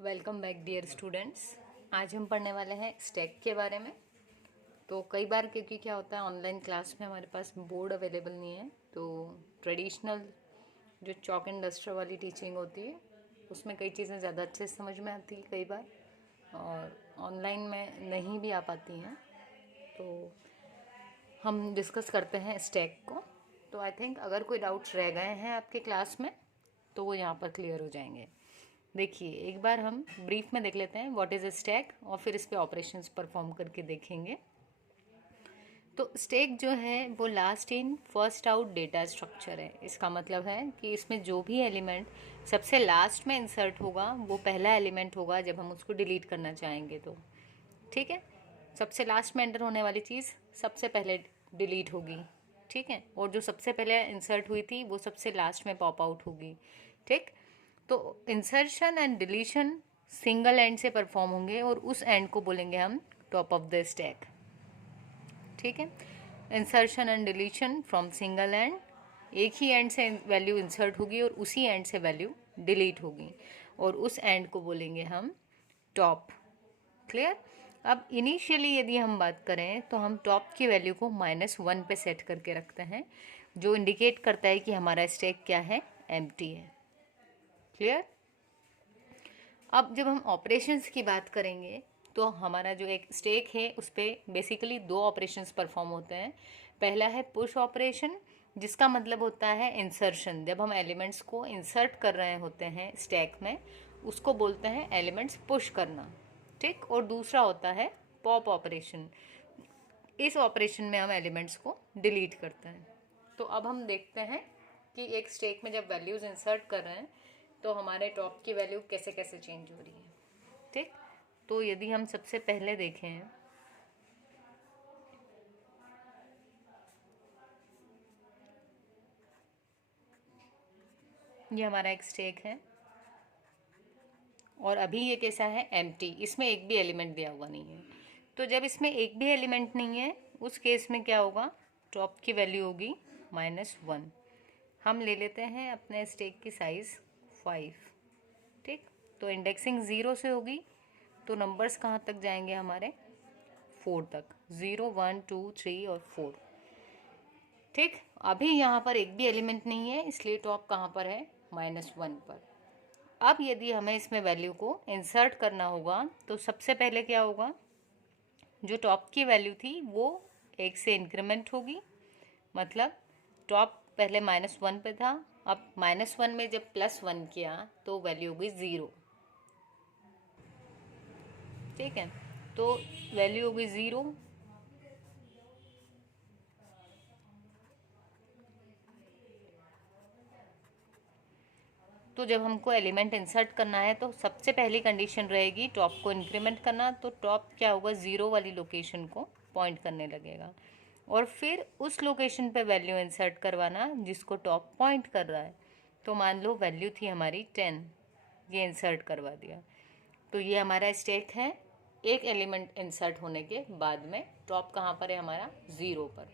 Welcome back dear students. आज हम पढ़ने वाले हैं स्टैक के बारे में। तो कई बार क्योंकि क्या होता है, ऑनलाइन क्लास में हमारे पास बोर्ड अवेलेबल नहीं है, तो ट्रेडिशनल जो चॉक एंड डस्टर वाली टीचिंग होती है उसमें कई चीज़ें ज़्यादा अच्छे से समझ में आती है कई बार, और ऑनलाइन में नहीं भी आ पाती हैं। तो हम डिस्कस करते हैं स्टैक को। तो आई थिंक अगर कोई डाउट्स रह गए हैं आपके क्लास में तो वो यहाँ पर क्लियर हो जाएंगे। देखिए, एक बार हम ब्रीफ में देख लेते हैं व्हाट इज़ अ स्टैक, और फिर इस पे ऑपरेशंस परफॉर्म करके देखेंगे। तो स्टैक जो है वो last in first out data structure है। इसका मतलब है कि इसमें जो भी एलिमेंट सबसे लास्ट में इंसर्ट होगा वो पहला एलिमेंट होगा जब हम उसको डिलीट करना चाहेंगे तो। ठीक है, सबसे लास्ट में एंटर होने वाली चीज़ सबसे पहले डिलीट होगी। ठीक है, और जो सबसे पहले इंसर्ट हुई थी वो सबसे लास्ट में पॉप आउट होगी। ठीक, तो insertion and deletion single and से परफॉर्म होंगे और उस एंड को बोलेंगे हम टॉप ऑफ द स्टैक। ठीक है, insertion and deletion from single and, एक ही एंड से वैल्यू इंसर्ट होगी और उसी एंड से वैल्यू डिलीट होगी, और उस एंड को बोलेंगे हम टॉप। क्लियर। अब इनिशियली यदि हम बात करें तो हम टॉप की वैल्यू को -1 पे सेट करके रखते हैं, जो इंडिकेट करता है कि हमारा स्टैक क्या है, एम्प्टी है। क्लियर। अब जब हम ऑपरेशंस की बात करेंगे तो हमारा जो एक स्टैक है उस पर बेसिकली 2 ऑपरेशंस परफॉर्म होते हैं। पहला है पुश ऑपरेशन, जिसका मतलब होता है इंसर्शन। जब हम एलिमेंट्स को इंसर्ट कर रहे होते हैं स्टैक में, उसको बोलते हैं एलिमेंट्स पुश करना। ठीक, और दूसरा होता है पॉप ऑपरेशन। इस ऑपरेशन में हम एलिमेंट्स को डिलीट करते हैं। तो अब हम देखते हैं कि एक स्टैक में जब वैल्यूज़ इंसर्ट कर रहे हैं तो हमारे टॉप की वैल्यू कैसे कैसे चेंज हो रही है। ठीक, तो यदि हम सबसे पहले देखें, ये हमारा एक स्टैक है और अभी ये कैसा है, एम्प्टी। इसमें एक भी एलिमेंट दिया हुआ नहीं है। तो जब इसमें एक भी एलिमेंट नहीं है उस केस में क्या होगा, टॉप की वैल्यू होगी -1। हम ले लेते हैं अपने स्टैक की साइज़ 5। ठीक, तो इंडेक्सिंग 0 से होगी, तो नंबर्स कहाँ तक जाएंगे हमारे, 4 तक। 0 1 2 3 और 4। ठीक, अभी यहाँ पर एक भी एलिमेंट नहीं है, इसलिए टॉप कहाँ पर है, -1 पर। अब यदि हमें इसमें वैल्यू को इंसर्ट करना होगा तो सबसे पहले क्या होगा, जो टॉप की वैल्यू थी वो 1 से इंक्रीमेंट होगी। मतलब टॉप पहले -1 पे था, अब -1 में जब +1 किया तो वैल्यू होगी 0। ठीक है, तो वैल्यू होगी 0। तो जब हमको एलिमेंट इंसर्ट करना है तो सबसे पहली कंडीशन रहेगी टॉप को इंक्रीमेंट करना। तो टॉप क्या होगा, 0 वाली लोकेशन को पॉइंट करने लगेगा, और फिर उस लोकेशन पे वैल्यू इंसर्ट करवाना जिसको टॉप पॉइंट कर रहा है। तो मान लो वैल्यू थी हमारी 10, ये इंसर्ट करवा दिया, तो ये हमारा स्टैक है। एक एलिमेंट इंसर्ट होने के बाद में टॉप कहाँ पर है हमारा, 0 पर।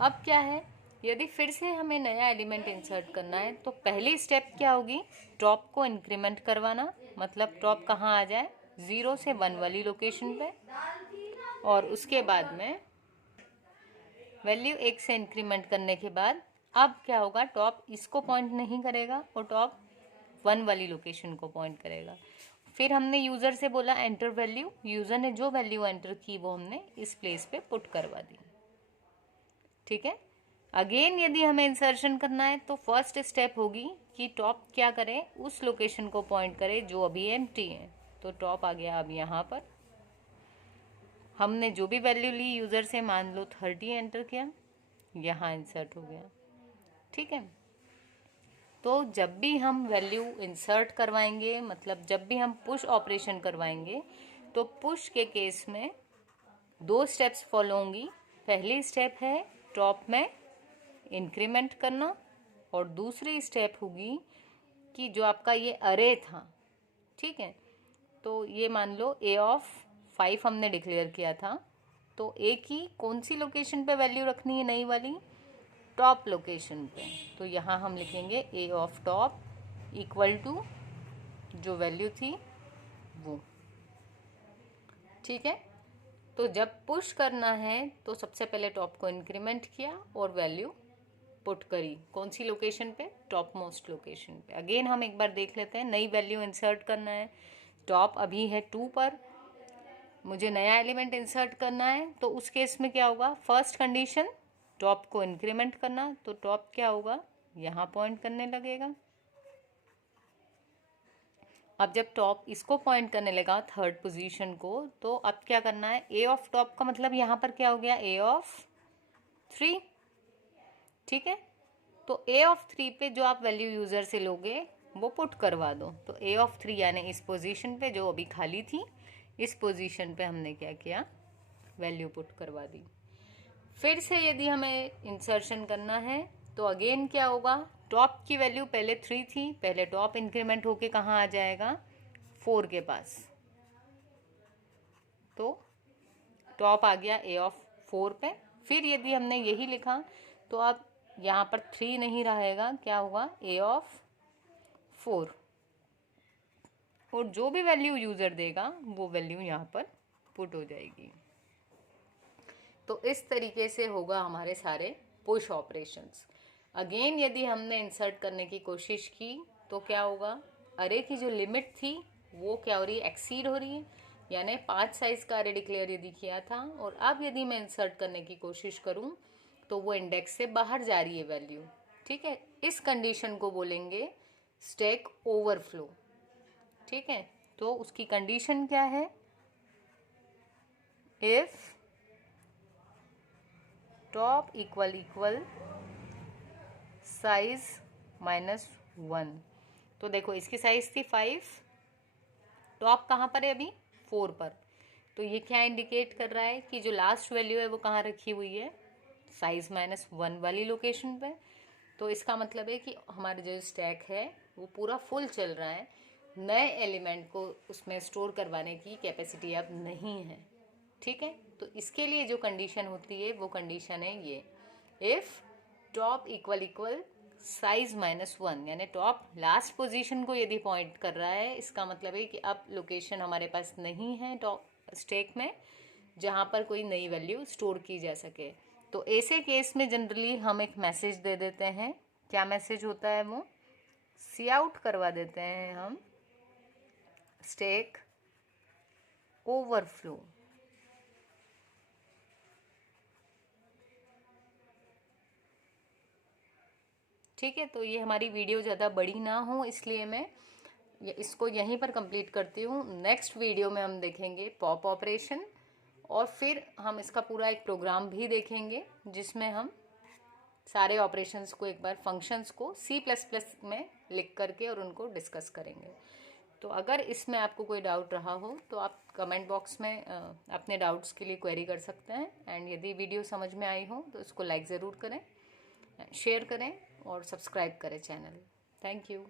अब क्या है, यदि फिर से हमें नया एलिमेंट इंसर्ट करना है तो पहली स्टेप क्या होगी, टॉप को इंक्रीमेंट करवाना। मतलब टॉप कहाँ आ जाए, 0 से 1 वाली लोकेशन पे, और उसके बाद में वैल्यू 1 से इंक्रीमेंट करने के बाद अब क्या होगा, टॉप इसको पॉइंट नहीं करेगा और टॉप 1 वाली लोकेशन को पॉइंट करेगा। फिर हमने यूज़र से बोला एंटर वैल्यू, यूज़र ने जो वैल्यू एंटर की वो हमने इस प्लेस पे पुट करवा दी। ठीक है, अगेन यदि हमें इंसर्शन करना है तो फर्स्ट स्टेप होगी कि टॉप क्या करे, उस लोकेशन को पॉइंट करे जो अभी एम्प्टी है। तो टॉप आ गया अब यहाँ पर, हमने जो भी वैल्यू ली यूज़र से, मान लो 30 एंटर किया, यहाँ इंसर्ट हो गया। ठीक है, तो जब भी हम वैल्यू इंसर्ट करवाएंगे, मतलब जब भी हम पुश ऑपरेशन करवाएंगे, तो पुश के केस में 2 स्टेप्स फॉलो होंगी। पहली स्टेप है टॉप में इंक्रीमेंट करना, और दूसरी स्टेप होगी कि जो आपका ये अरे था, ठीक है, तो ये मान लो A(5) हमने डिक्लेयर किया था, तो ए की कौन सी लोकेशन पे वैल्यू रखनी है, नई वाली टॉप लोकेशन पे। तो यहाँ हम लिखेंगे A(top) इक्वल टू जो वैल्यू थी वो। ठीक है, तो जब पुश करना है तो सबसे पहले टॉप को इंक्रीमेंट किया और वैल्यू पुट करी। कौन सी लोकेशन पे? टॉप मोस्ट लोकेशन पे। अगेन हम एक बार देख लेते हैं, नई वैल्यू इंसर्ट करना है। टॉप अभी है 2 पर, मुझे नया एलिमेंट इंसर्ट करना है, तो उस केस में क्या होगा? फर्स्ट कंडीशन टॉप को इंक्रीमेंट करना, तो टॉप क्या होगा? यहाँ पॉइंट करने लगेगा। अब जब टॉप इसको पॉइंट करने लगा थर्ड पोजीशन को, तो अब क्या करना है? ए ऑफ टॉप का मतलब यहाँ पर क्या हो गया? ए ऑफ 3। ठीक है, तो ए ऑफ 3 पे जो आप वैल्यू यूजर से लोगे वो पुट करवा दो। तो ए ऑफ 3 यानी इस पोजीशन पे जो अभी खाली थी, इस पोजीशन पे हमने क्या किया? वैल्यू पुट करवा दी। फिर से यदि हमें इंसर्शन करना है तो अगेन क्या होगा? टॉप की वैल्यू पहले 3 थी, पहले टॉप इंक्रीमेंट होके कहाँ आ जाएगा? 4 के पास। तो टॉप आ गया ए ऑफ 4 पे। फिर यदि हमने यही लिखा तो अब यहाँ पर 3 नहीं रहेगा, क्या होगा? ए ऑफ 4, और जो भी वैल्यू यूजर देगा वो वैल्यू यहाँ पर पुट हो जाएगी। तो इस तरीके से होगा हमारे सारे पुश ऑपरेशंस। अगेन यदि हमने इंसर्ट करने की कोशिश की तो क्या होगा? अरे की जो लिमिट थी वो क्या हो रही है? एक्सीड हो रही है, यानी 5 साइज का अरे डिक्लेयर यदि किया था और अब यदि मैं इंसर्ट करने की कोशिश करूं तो वो इंडेक्स से बाहर जा रही है वैल्यू। ठीक है, इस कंडीशन को बोलेंगे स्टैक ओवरफ्लो। ठीक है, तो उसकी कंडीशन क्या है? If top equal size -1। तो देखो इसकी साइज थी 5, टॉप कहाँ पर है अभी? 4 पर। तो ये क्या इंडिकेट कर रहा है कि जो लास्ट वैल्यू है वो कहाँ रखी हुई है? साइज -1 वाली लोकेशन पे। तो इसका मतलब है कि हमारा जो स्टैक है वो पूरा फुल चल रहा है, नए एलिमेंट को उसमें स्टोर करवाने की कैपेसिटी अब नहीं है। ठीक है, तो इसके लिए जो कंडीशन होती है वो कंडीशन है ये, इफ टॉप इक्वल साइज -1, यानी टॉप लास्ट पोजीशन को यदि पॉइंट कर रहा है, इसका मतलब है कि अब लोकेशन हमारे पास नहीं है टॉप स्टैक में जहाँ पर कोई नई वैल्यू स्टोर की जा सके। तो ऐसे केस में जनरली हम एक मैसेज दे देते हैं। क्या मैसेज होता है वो? सी आउट करवा देते हैं हम स्टैक ओवरफ्लो। ठीक है, तो ये हमारी वीडियो ज़्यादा बड़ी ना हो इसलिए मैं इसको यहीं पर कंप्लीट करती हूँ। नेक्स्ट वीडियो में हम देखेंगे पॉप ऑपरेशन, और फिर हम इसका पूरा एक प्रोग्राम भी देखेंगे जिसमें हम सारे ऑपरेशंस को एक बार फंक्शंस को C++ में लिख करके और उनको डिस्कस करेंगे। तो अगर इसमें आपको कोई डाउट रहा हो तो आप कमेंट बॉक्स में अपने डाउट्स के लिए क्वेरी कर सकते हैं। एंड यदि वीडियो समझ में आई हो तो इसको लाइक ज़रूर करें, शेयर करें और सब्सक्राइब करें चैनल। Thank you.